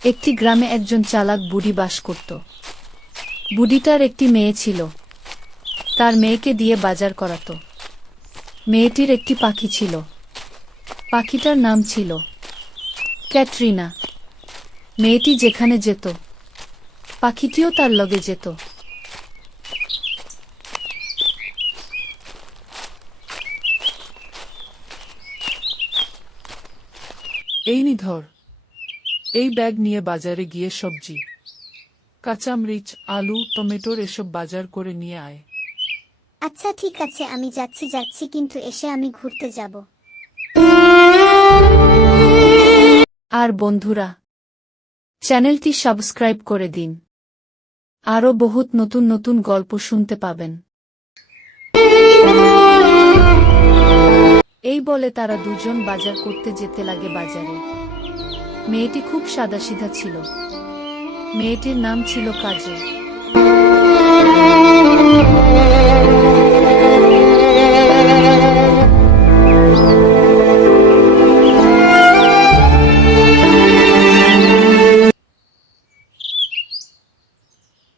একটি গ্রামে একজন চালাক বুড়ি বাস করত। বুড়িটার একটি মেয়ে ছিল। তার মেয়েকে দিয়ে বাজার করাতো। মেয়েটির একটি পাখি ছিল। পাখিটার নাম ছিল ক্যাটরিনা। মেয়েটি যেখানে যেত, পাখিটিও তার লগে যেত। এই নি ধর, এই ব্যাগ নিয়ে বাজারে গিয়ে সবজি, কাঁচামরিচ, আলু, টমেটোর এসব বাজার করে নিয়ে আয়। আচ্ছা ঠিক আছে, আমি যাচ্ছি কিন্তু এসে আমি ঘুরতে যাব। আর বন্ধুরা, চ্যানেলটি সাবস্ক্রাইব করে দিন। আরও বহুত নতুন নতুন গল্প শুনতে পাবেন। এই বলে তারা দুজন বাজার করতে যেতে লাগে বাজারে। মেয়েটি খুব সাদাসিধা ছিল। মেয়েটির নাম ছিল কাজল।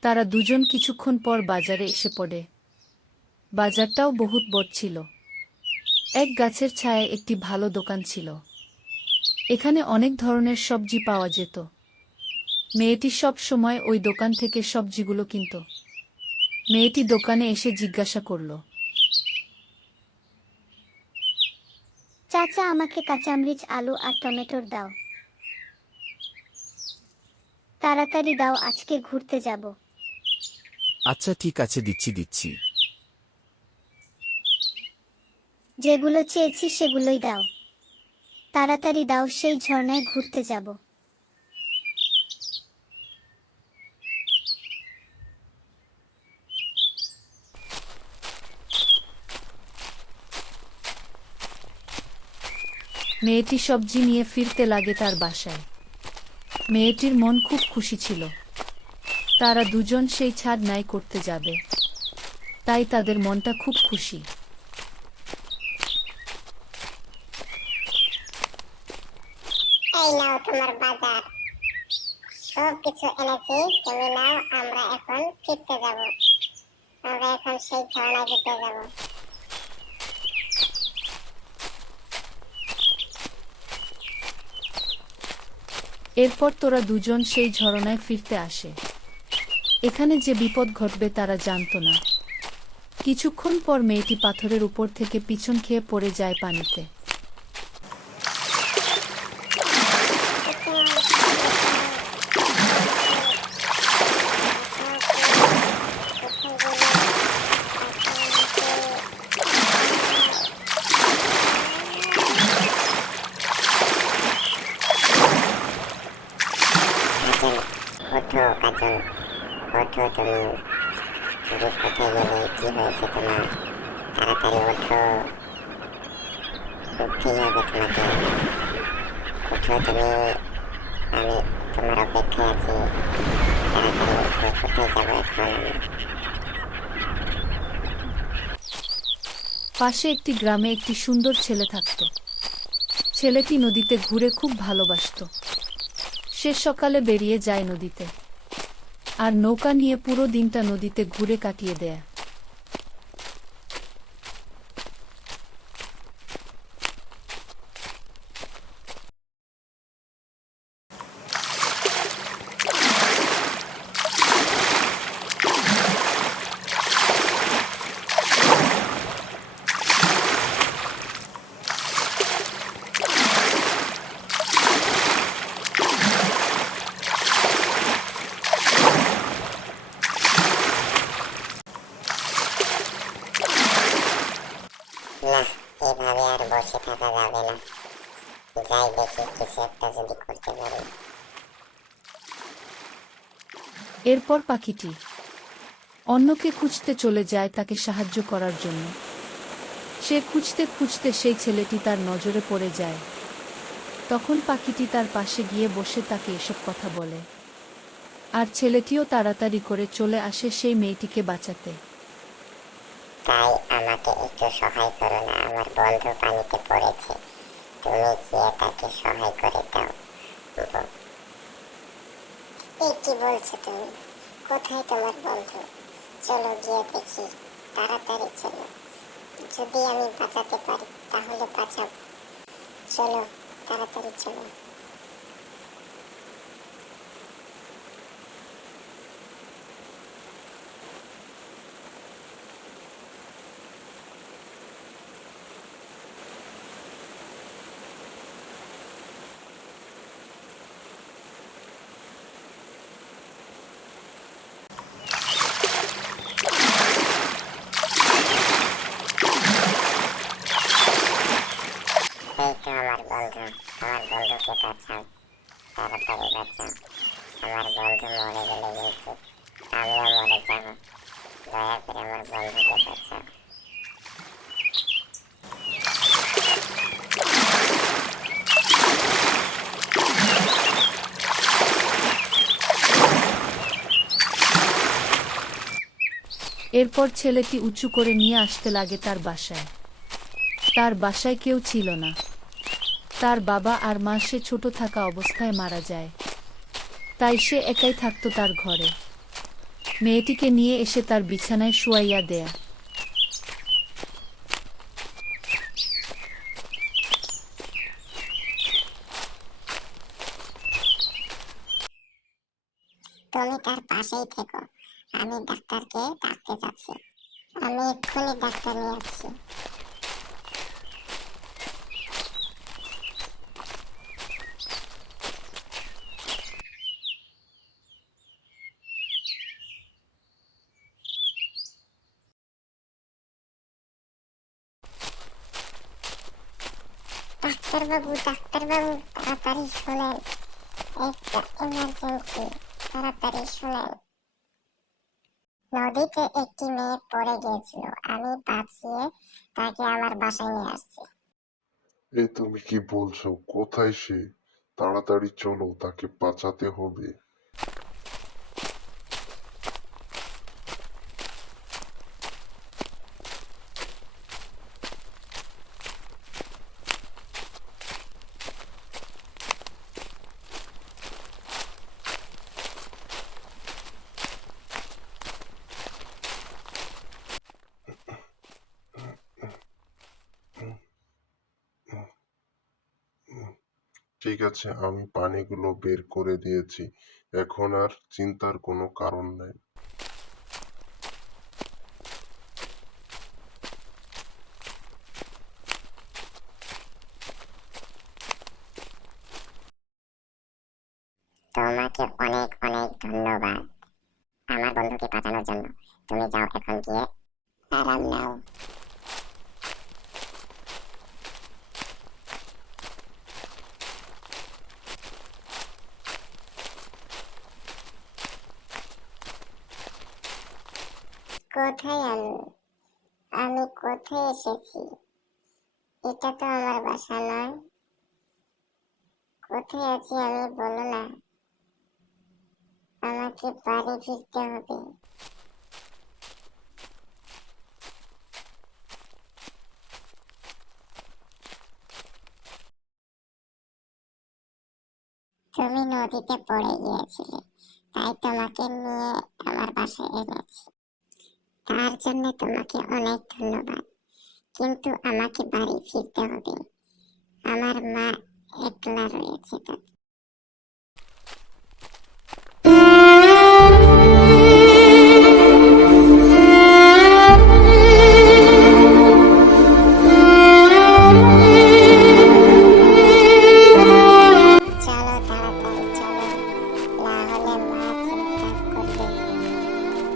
তারা দুজন কিছুক্ষণ পর বাজারে এসে পড়ে। বাজারটাও বহুত বড় ছিল। এক গাছের ছায়ায় একটি ভালো দোকান ছিল। এখানে অনেক ধরনের সবজি পাওয়া যেত। মেয়েটি সব সময় ওই দোকান থেকে সবজিগুলো কিনত। মেয়েটি দোকানে এসে জিজ্ঞাসা করল, চাচা, আমাকে কাঁচামরিচ, আলু আর টমেটোর দাও। তাড়াতাড়ি দাও, আজকে ঘুরতে যাব। আচ্ছা ঠিক আছে, দিচ্ছি। যেগুলো চেয়েছি সেগুলোই দাও। তাড়াতাড়ি দাও, সেই ঝর্ণায় ঘুরতে যাব। মেয়েটি সবজি নিয়ে ফিরতে লাগে তার বাসায়। মেয়েটির মন খুব খুশি ছিল। তারা দুজন সেই ছাদ নাই করতে যাবে, তাই তাদের মনটা খুব খুশি। এই নাও তোমার বাজার, সব কিছু এনেছি, তুমি নাও। আমরা এখন ফিরতে যাব। আমরা এখন সেই ঝর্ণায় ঘুরতে যাব। এরপর তোরা দুজন সেই ঝরনায় ফিরতে আসে। এখানে যে বিপদ ঘটবে তারা জানত না। কিছুক্ষণ পর মেয়েটি পাথরের উপর থেকে পিছন খেয়ে পড়ে যায় পানিতে। ওঠো কাজল, ওঠো। তুমি কোথায় গেলে? কি হয়েছে তোমার? তাড়াতাড়ি ওঠো, উঠতেই হবে তোমাকে। ওঠো তুমি, আমি তোমার অপেক্ষায় আছি। তাড়াতাড়ি ওঠো, কোথায় যাবো এখন? পাশে একটি গ্রামে একটি সুন্দর ছেলে থাকত। ছেলেটি নদীতে ঘুরে খুব ভালোবাসত। সে সকালে বেরিয়ে যায় নদীতে, আর নৌকা নিয়ে পুরো দিনটা নদীতে ঘুরে কাটিয়ে দেয়। না, এভাবে আর বসে থাকা যাবে না। যাই দেখি কিছু একটা যদি করতে পারি। এরপর পাখিটি অন্যকে খুঁজতে চলে যায় তাকে সাহায্য করার জন্য। সে খুঁজতে খুঁজতে সেই ছেলেটি তার নজরে পড়ে যায়। তখন পাখিটি তার পাশে গিয়ে বসে তাকে এসব কথা বলে। আর ছেলেটিও তাড়াতাড়ি করে চলে আসে সেই মেয়েটিকে বাঁচাতে। তাই আমাকে একটু সহায় করো না, আমার বন্ধু পানিতে পড়েছে। তুমি গিয়ে তাকে সহায় করে দাও। এই কি বলছো তুমি? কোথায় তোমার বন্ধু? চলো গিয়ে দেখি, তাড়াতাড়ি চলো। যদি আমি বাঁচাতে পারি তাহলে বাঁচাবো। চলো, তাড়াতাড়ি চলো। এই তো আমার বন্ধু, আমার বন্ধুকে বাঁচাও, তাড়াতাড়ি বাঁচাও। আমার বন্ধু মরে গেলে কিন্তু আমিও মরে যাব। দয়া করে আমার বন্ধুকে বাঁচাও। এরপর ছেলেটি উঁচু করে নিয়ে আসতে লাগে তার বাসায়। তার বাসায় কেউ ছিল না। তার বাবা আর মা সে ছোট থাকা অবস্থায় মারা যায়। তাই সে একাই থাকত তার ঘরে। মেয়েটিকে নিয়ে এসে তার বিছানায় শুয়াইয়া দেয়া। তুমি তার পাশেই থেকো, আমি ডাক্তারকে ডাকতে যাচ্ছি। আমি এক্ষুনি ডাক্তার নিয়ে আসছি। ডাক্তারবাবু, ডাক্তারবাবু, তাড়াতাড়ি শুনেন, একটা ইমার্জেন্সি, তাড়াতাড়ি শুনেন। নদীতে একটি মেয়ে পড়ে গিয়েছিল, আমি বাঁচিয়ে তাকে আমার বাসায় নিয়ে আসছি। এ তুমি কি বলছো? কোথায় সে? তাড়াতাড়ি চলো, তাকে বাঁচাতে হবে। ঠিক আছে, আমি পানিগুলো বের করে দিয়েছি। এখন আর চিন্তার কোনো কারণ নেই। তোমাকে অনেক অনেক ধন্যবাদ আমার বন্ধুকে বাঁচানোর জন্য। তুমি যাও এখন গিয়ে আরাম নাও। কোথায় আমি? আমি কোথায় এসেছি? এটা তো আমার বাসা নয়। কোথায় আছি আমি, বলো না। আমাকে বাড়ি ফিরতে হবে। তুমি নদীতে পড়ে গিয়েছিলে, তাই তোমাকে নিয়ে আমার বাসায় এনেছি। তার জন্য তোমাকে অনেক ধন্যবাদ। কিন্তু আমাকে বাড়ি ফিরতে হবে। আমার মা একলা রয়েছে। চলো, তাড়াতাড়ি চলো, না হলে মা চিন্তা করবে।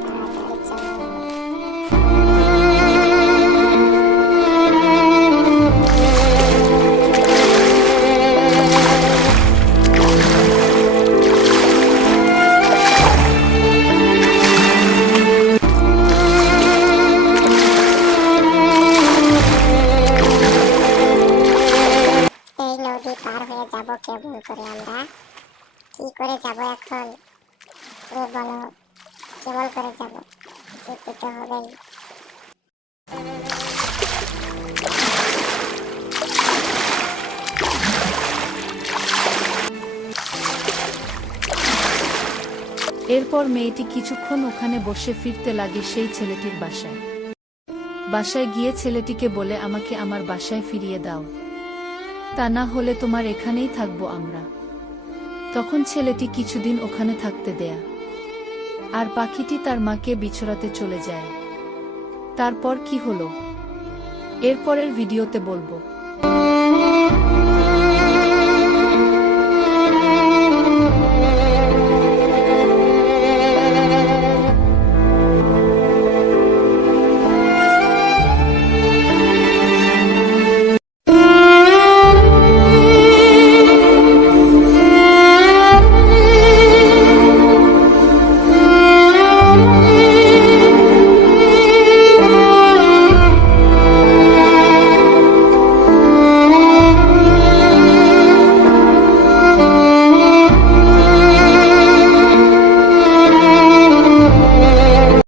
তাড়াতাড়ি চলো। এই নদী পার হয়ে যাব কেমন করে আমরা? কি করে যাব এখন? তুমি বলো, কেমন করে যাব? যেতে তো হবেই। এরপর মেয়েটি কিছুক্ষণ ওখানে বসে ফিরতে লাগে সেই ছেলেটির বাসায়। বাসায় গিয়ে ছেলেটিকে বলে, আমাকে আমার বাসায় ফিরিয়ে দাও, তা না হলে তোমার এখানেই থাকবো আমরা। তখন ছেলেটি কিছুদিন ওখানে থাকতে দেয়া, আর পাখিটি তার মাকে বিছড়াতে চলে যায়। তারপর কি হলো এরপরের ভিডিওতে বলবো।